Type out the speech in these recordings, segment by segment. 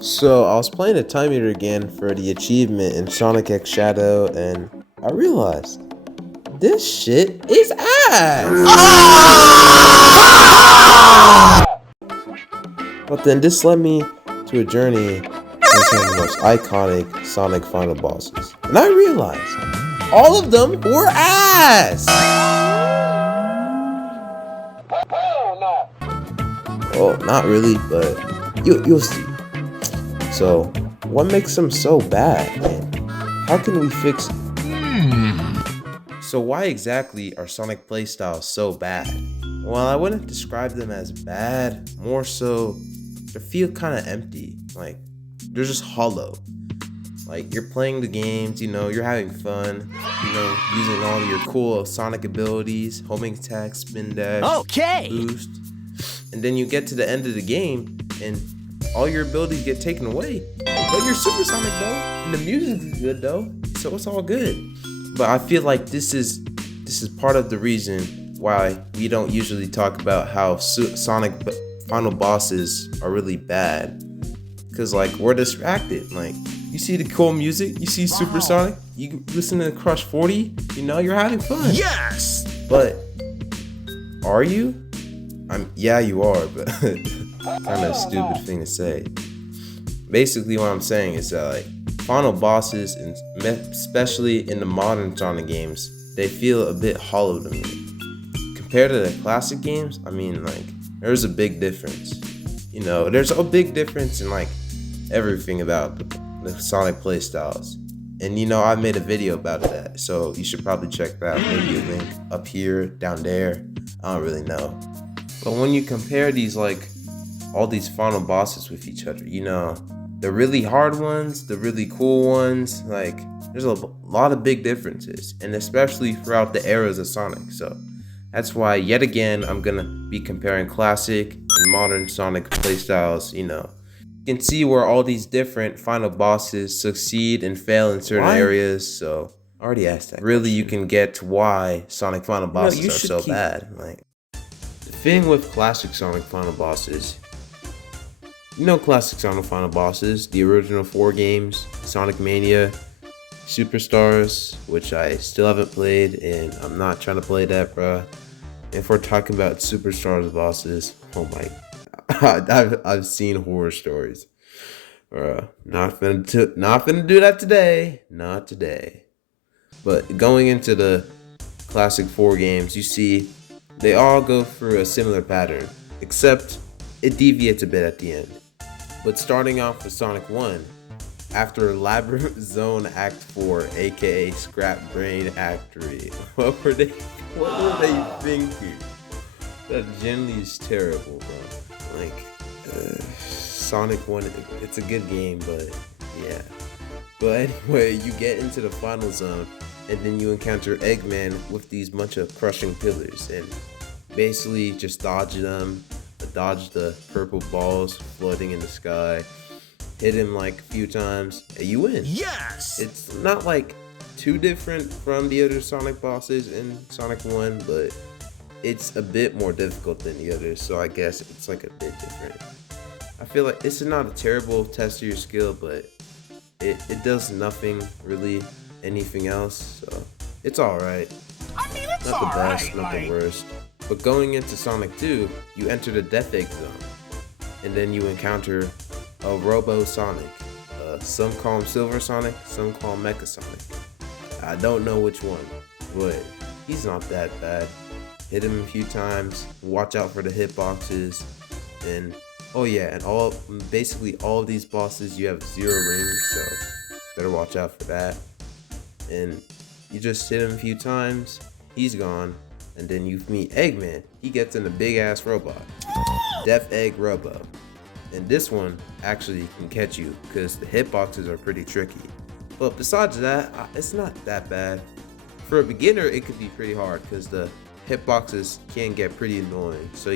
So I was playing a time meter again for the achievement in Sonic X Shadow, and I realized this shit is ass. But then this led me to a journey into some of the most iconic Sonic final bosses, and I realized all of them were ass. Well, not really, but you'll see. So, what makes them so bad, man? How can we fix it? So why exactly are Sonic playstyles so bad? Well, I wouldn't describe them as bad, more so they feel kind of empty. Like, they're just hollow. Like, you're playing the games, you're having fun, using all your cool Sonic abilities, homing attack, spin dash, boost. And then you get to the end of the game, and all your abilities get taken away. But you're Super Sonic though, and the music's good though, so it's all good. But I feel like this is part of the reason why we don't usually talk about how Sonic final bosses are really bad. Cause like we're distracted. Like you see the cool music, you see Super Sonic, you listen to Crush 40, you're having fun. Yes! But are you? Yeah, you are, but kind of a stupid thing to say. Basically, what I'm saying is that like final bosses, and especially in the modern Sonic games, they feel a bit hollow to me. Compared to the classic games, I mean, like there's a big difference. There's a big difference in like everything about the Sonic playstyles. And I made a video about that, so you should probably check that out. Maybe a link up here, down there. I don't really know. But when you compare these all these final bosses with each other, the really hard ones, the really cool ones, like there's a lot of big differences, and especially throughout the eras of Sonic. So that's why yet again I'm gonna be comparing classic and modern Sonic playstyles. You can see where all these different final bosses succeed and fail in certain areas. So I already asked that. Really, you can get to why Sonic final bosses are so bad. Like the thing with classic Sonic final bosses. Classic Sonic final bosses, the original 4 games, Sonic Mania, Superstars, which I still haven't played, and I'm not trying to play that, bruh. If we're talking about Superstars bosses, oh my god, I've seen horror stories. Not finna do that today. Not today. But going into the classic 4 games, you see they all go through a similar pattern, except it deviates a bit at the end. But starting off with Sonic 1, after Labyrinth Zone Act 4, aka Scrap Brain Act 3, what were they thinking? That generally is terrible, bro. Like, Sonic 1, it's a good game, but yeah. But anyway, you get into the final zone, and then you encounter Eggman with these bunch of crushing pillars, and basically just dodge them. Dodge the purple balls floating in the sky, hit him like a few times, and you win. Yes! It's not like too different from the other Sonic bosses in Sonic 1, but it's a bit more difficult than the others, so I guess it's like a bit different. I feel like it's not a terrible test of your skill, but it does nothing really anything else, so it's alright. I mean, it's not the best, right, not the worst. But going into Sonic 2, you enter the Death Egg Zone, and then you encounter a Robo Sonic. Some call him Silver Sonic, some call him Mecha Sonic. I don't know which one, but he's not that bad. Hit him a few times, watch out for the hitboxes, and oh yeah, and basically all of these bosses you have 0 rings, so better watch out for that. And you just hit him a few times, he's gone. And then you meet Eggman. He gets in a big ass robot, Death Egg Robo. And this one actually can catch you because the hitboxes are pretty tricky. But besides that, it's not that bad. For a beginner, it could be pretty hard because the hitboxes can get pretty annoying. So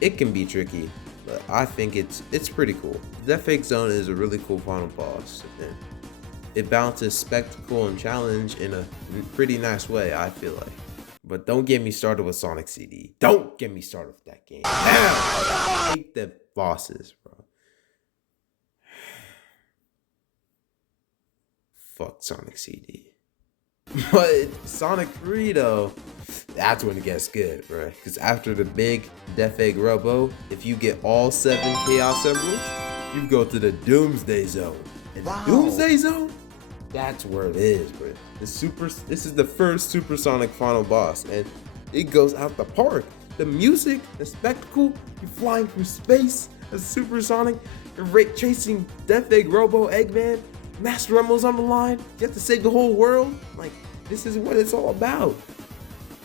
it can be tricky. But I think it's pretty cool. Death Egg Zone is a really cool final boss. And it balances spectacle and challenge in a pretty nice way, I feel like. But don't get me started with Sonic CD. Don't get me started with that game. Damn! I hate the bosses, bro. fuck Sonic CD. But Sonic 3 though, that's when it gets good, bro. Because after the big Death Egg Robo, if you get all 7 Chaos Emeralds, you go to the Doomsday Zone. And the Doomsday Zone, that's where it is, bro. This is the first Supersonic final boss, and it goes out the park. The music, the spectacle, you're flying through space as Supersonic, you're chasing Death Egg Robo, Eggman, Master Emerald's on the line. You have to save the whole world. Like, this is what it's all about.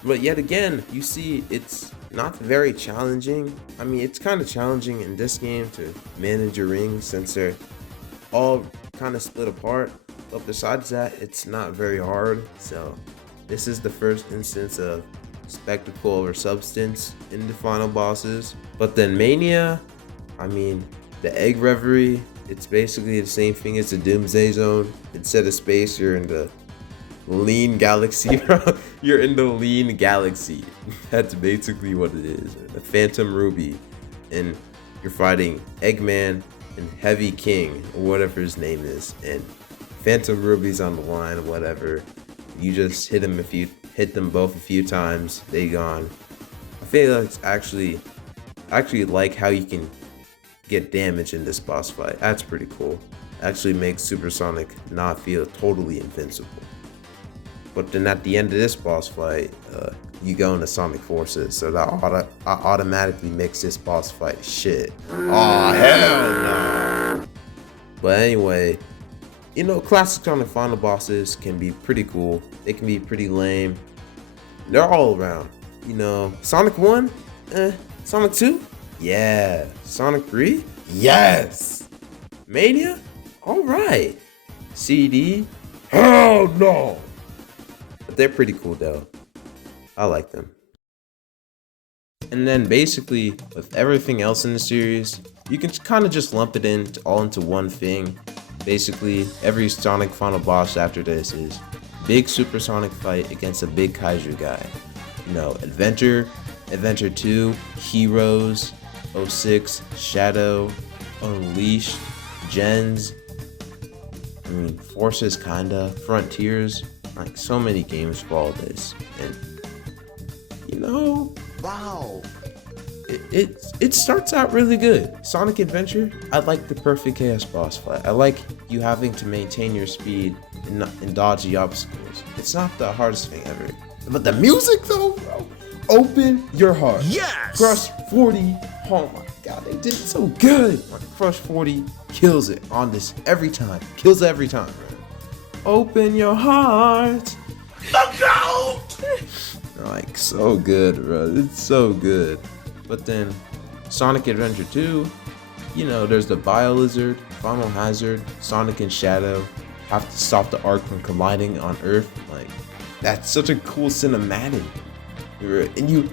But yet again, you see, it's not very challenging. I mean, it's kind of challenging in this game to manage your rings since they're all kind of split apart. But besides that, it's not very hard. So this is the first instance of spectacle over substance in the final bosses. But then Mania, I mean, the Egg Reverie, it's basically the same thing as the Doomsday Zone. Instead of space, you're in the lean galaxy, bro. You're in the lean galaxy. That's basically what it is. The Phantom Ruby, and you're fighting Eggman and Heavy King, or whatever his name is, and Phantom Ruby's on the line, or whatever. You just hit him. If you hit them both a few times, they gone. I feel like it's actually like how you can get damage in this boss fight. That's pretty cool. Actually makes Supersonic not feel totally invincible. But then at the end of this boss fight, you go into Sonic Forces, so that automatically makes this boss fight shit. Oh hell no! But anyway, you know, classic Sonic final bosses can be pretty cool. They can be pretty lame. They're all around. You know, Sonic 1, Sonic 2, yeah. Sonic 3, yes. Mania, all right. CD, hell no. But they're pretty cool though. I like them. And then basically with everything else in the series, you can kind of just lump it all into one thing. Basically, every Sonic final boss after this is big supersonic fight against a big kaiju guy. You know, Adventure 2, Heroes, 06, Shadow, Unleashed, Gens, I mean, Forces kinda, Frontiers, like so many games for all this. And you know, wow, it starts out really good. Sonic Adventure, I like the perfect chaos boss fight. I like you having to maintain your speed and dodge the obstacles. It's not the hardest thing ever. But the music though, bro, open your heart. Yes! Crush 40, oh my god, they did so good. Like, Crush 40 kills it on this every time. Kills it every time, bro. Open your heart. Look out! Like, so good, bro. It's so good. But then Sonic Adventure 2, you know, there's the Bio Lizard, Final Hazard, Sonic and Shadow have to stop the Ark from colliding on Earth. Like, that's such a cool cinematic. And you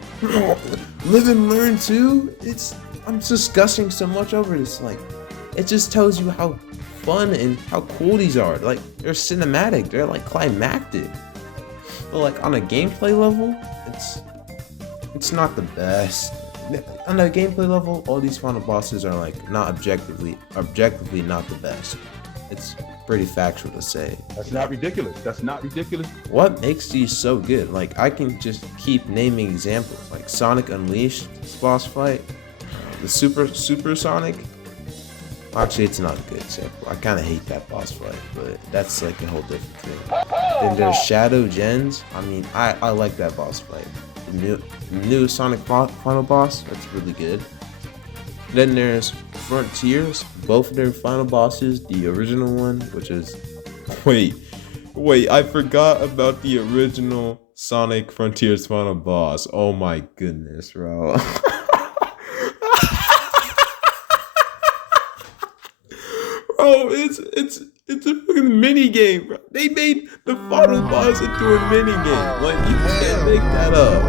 live and learn too. I'm just gushing so much over this. Like, it just tells you how fun and how cool these are. Like, they're cinematic. They're like climactic. But like on a gameplay level, it's not the best. On a gameplay level, all these final bosses are like not objectively not the best. It's pretty factual to say. That's not ridiculous. That's not ridiculous. What makes these so good? Like, I can just keep naming examples. Like Sonic Unleashed boss fight, the Super Sonic. Actually, it's not a good example. I kind of hate that boss fight, but that's like a whole different thing. Then there's Shadow Gens. I mean, I like that boss fight. The new Sonic final boss, that's really good. Then there's Frontiers, both of their final bosses. The original one, which is wait, I forgot about the original Sonic Frontiers final boss. Oh my goodness, bro. Bro, it's a fucking mini game, bro. They made the final boss into a mini game. Like, you can't make that up.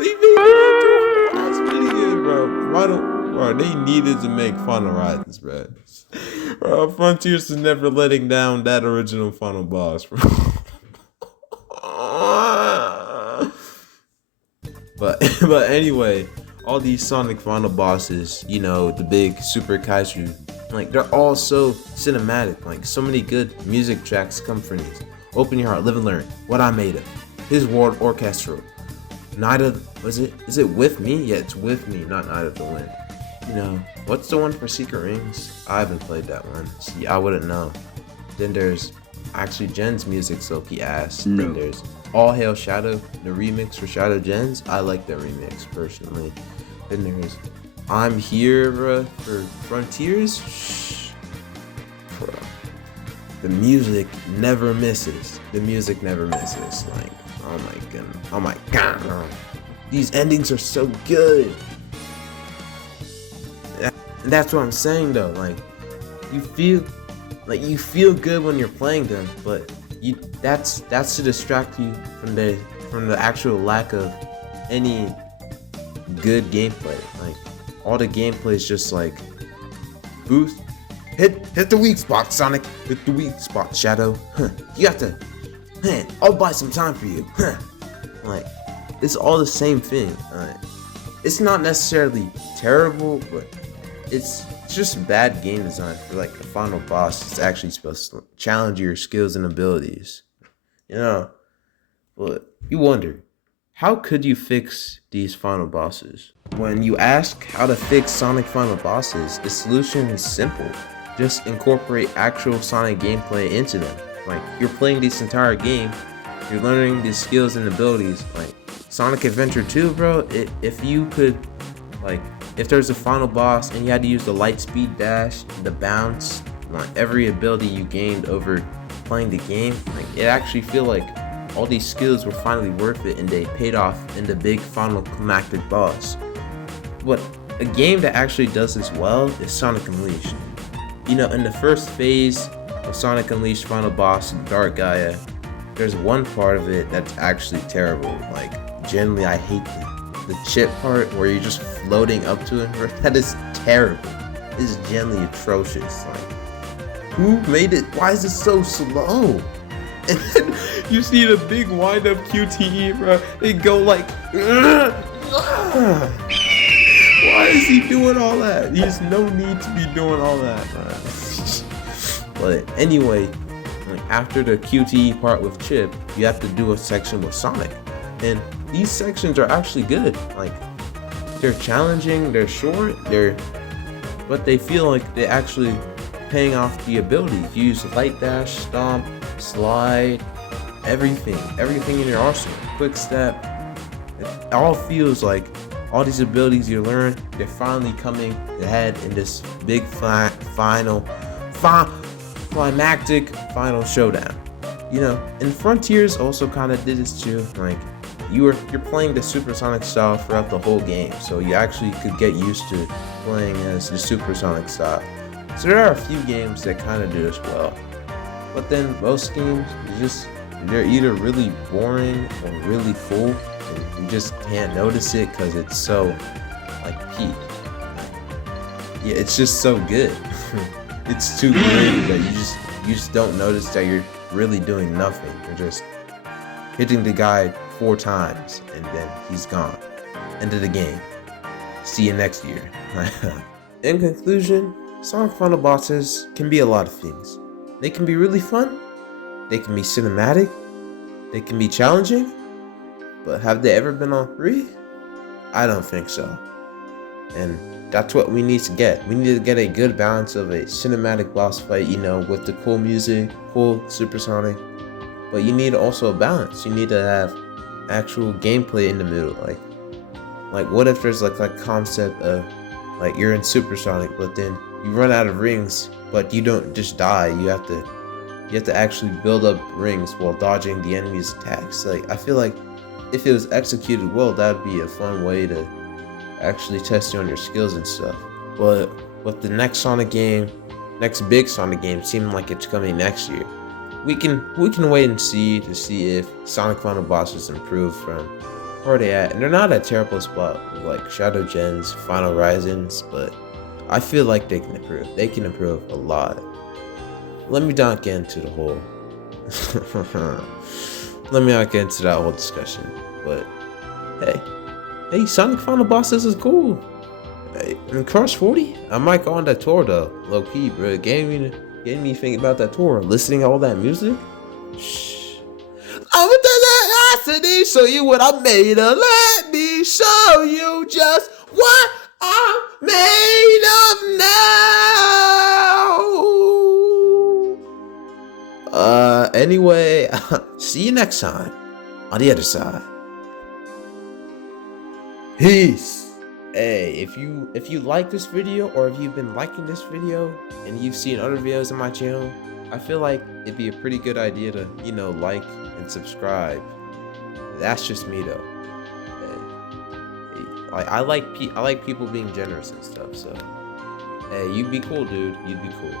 They made it into a last mini game, bro. Bro, they needed to make Final Horizons, bro. Bro, Frontiers is never letting down that original final boss, bro. But anyway, all these Sonic final bosses, you know, the big Super Kaiju, like they're all so cinematic. Like so many good music tracks come from these. Open Your Heart, Live and Learn, What I Made Of, His World Orchestral, Night of, is it With Me? Yeah, it's With Me, not Night of the Wind. You know, what's the one for Secret Rings? I haven't played that one. See, I wouldn't know. Then there's actually Jen's music, so he asked. No. Then there's All Hail Shadow, the remix for Shadow Gens. I like that remix personally. Then there's I'm Here for Frontiers. Shh. Bro. The music never misses. The music never misses. Like, oh my goodness. Oh my god. These endings are so good. And that's what I'm saying though. Like, you feel good when you're playing them, but that's to distract you from the actual lack of any good gameplay. Like, all the gameplay is just like boost, hit the weak spot, Sonic, hit the weak spot, Shadow. You have to, I'll buy some time for you. Like, it's all the same thing. It's not necessarily terrible, but it's just bad game design for like the final boss. It's actually supposed to challenge your skills and abilities, you know. But you wonder, how could you fix these final bosses? When you ask how to fix Sonic final bosses, the solution is simple. Just incorporate actual Sonic gameplay into them. Like, you're playing this entire game, you're learning these skills and abilities. Like Sonic Adventure 2, bro, if you could, like, if there's a final boss and you had to use the light speed dash, the bounce, like every ability you gained over playing the game, like, it actually feel like all these skills were finally worth it and they paid off in the big final climactic boss. But a game that actually does this well is Sonic Unleashed. You know, in the first phase of Sonic Unleashed final boss, Dark Gaia, there's one part of it that's actually terrible. Like, generally I hate the chip part where you're just floating up to it. That is terrible. It's generally atrocious. Like, who made it? Why is it so slow? And then you see the big wind up QTE, bro. They go like, why is he doing all that? There's no need to be doing all that, man. But anyway, like, after the QTE part with Chip, you have to do a section with Sonic. And these sections are actually good. Like, they're challenging, they're short, but they feel like they're actually paying off the abilities. You use light dash, stomp, slide, everything in your arsenal. Quick step. It all feels like all these abilities you learn, they're finally coming ahead in this big climactic final showdown. You know, and Frontiers also kind of did this too. Like, you're playing the supersonic style throughout the whole game, so you actually could get used to playing as the supersonic style. So there are a few games that kind of do this well, but then most games, they're either really boring or really cool, and you just can't notice it because it's so, like, peak. Yeah, it's just so good. It's too good that you just don't notice that you're really doing nothing. You're just hitting the guy 4 times and then he's gone. End of the game. See you next year. In conclusion, Sonic final bosses can be a lot of things. They can be really fun, they can be cinematic, they can be challenging, but have they ever been all 3? I don't think so. And that's what we need to get. We need to get a good balance of a cinematic boss fight, you know, with the cool music, cool supersonic. But you need also a balance. You need to have actual gameplay in the middle. Like what if there's like a concept of, like, you're in supersonic, but then you run out of rings, but you don't just die. You have to actually build up rings while dodging the enemy's attacks. Like, I feel like if it was executed well, that would be a fun way to actually test you on your skills and stuff. But with the next big Sonic game seeming like it's coming next year, we can wait and see if Sonic final bosses improve from where they at. And they're not at a terrible spot like Shadow Gens, Final Horizons, but I feel like they can improve. They can improve a lot. Let me not get into the whole let me not get into that whole discussion. But hey, Hey, Sonic Final Bosses is cool. Hey, and Crush 40? I might go on that tour though, low key, bro. It gave me thinking about that tour, listening to all that music. Shh. I'm with the velocity, show you what I'm made of. Let me show you just what I'm made of now. Anyway, see you next time on the other side. Peace. Hey, if you like this video, or if you've been liking this video and you've seen other videos on my channel, I feel like it'd be a pretty good idea to, like and subscribe. That's just me though. Hey, I like people being generous and stuff, so hey, you'd be cool, dude. You'd be cool.